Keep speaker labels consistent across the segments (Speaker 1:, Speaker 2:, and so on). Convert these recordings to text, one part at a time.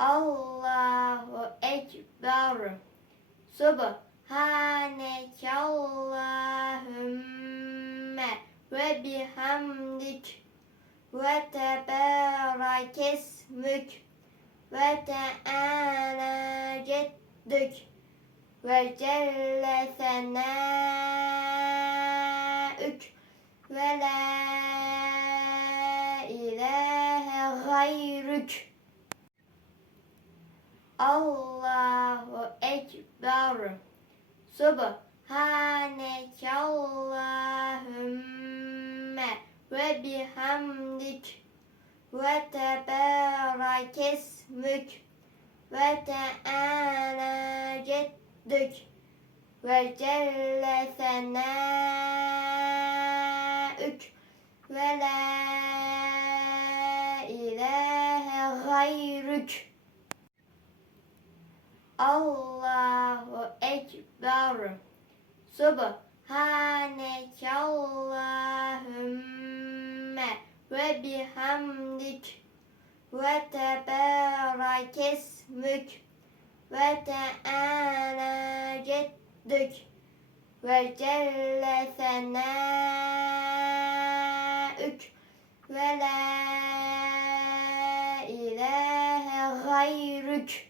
Speaker 1: Allahu Ekber. Subhaneke Allahümme ve bihamdik ve tebarek esmük ve teala ceddük ve celle senaük ve la ilahe gayrük. Allahu Ekber. Subhaneke Allahümme ve bihamdik ve tebarek esmük ve teala ceddük ve celle senaük ve la ilahe gayrük. Allahu Ekber. Subhaneke Allahümme ve bihamdik ve tebarek esmük ve teala ceddük ve celle senaük ve la ilahe gayrük.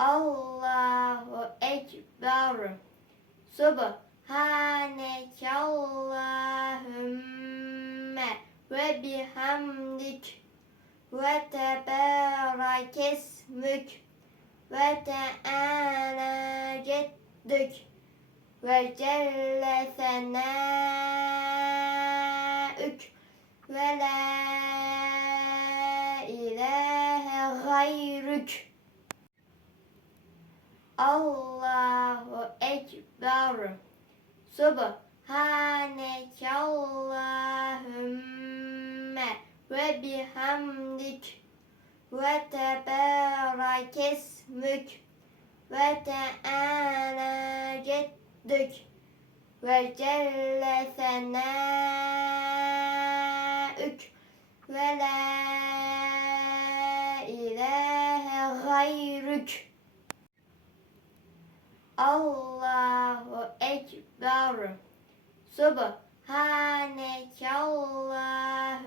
Speaker 1: Allahu Ekber. Subhaneke Allahümme ve bihamdik ve tebarek esmük ve teala ceddük ve celle senaük ve la ilahe gayrük. Allahu Ekber. Subhaneke Allahümme ve bihamdik. Ve tebarek esmük ve teala ceddük ve celle senaük Allahu Ekber. Subhaneke Allahümme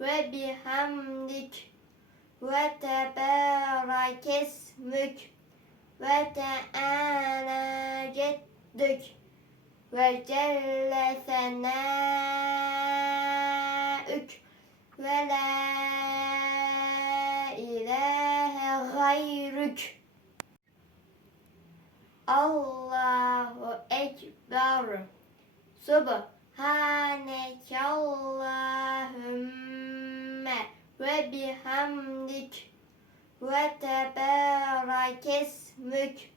Speaker 1: ve bihamdik ve tebarek esmük ve teala ceddük ve celle senaük ve la ilahe gayrük. Allahu Ekber. Subhaneke Allahümme ve bihamdik ve tebarek esmük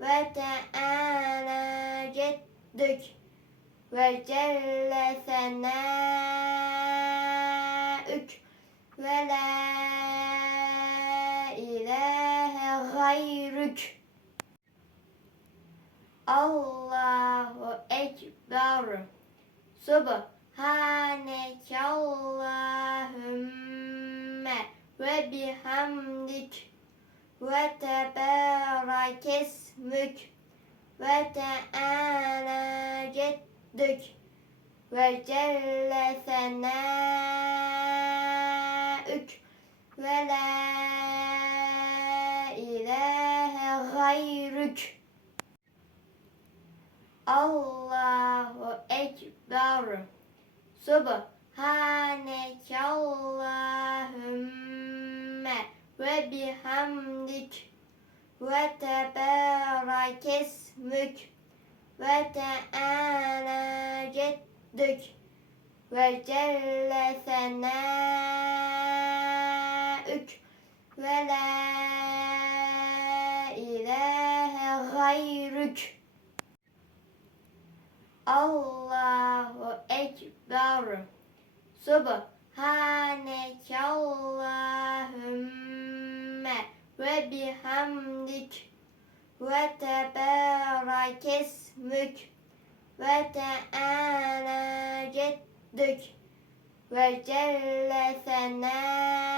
Speaker 1: ve teala ceddük ve celle senaük ve la ilahe gayrük. Allahu Ekber. Subhaneke Allahümme ve bihamdik ve tebarek esmük ve teala ceddük ve celle senaük ve la ilahe gayrük. Allahu Ekber. Subhaneke Allahümme ve bihamdik ve tebarek esmük ve teala ceddük ve celle senaük ve la ilahe gayrük. Allahu Ekber. Subhaneke Allahümme ve bihamdik. Ve tebarek esmük ve teala ceddük ve celle senaük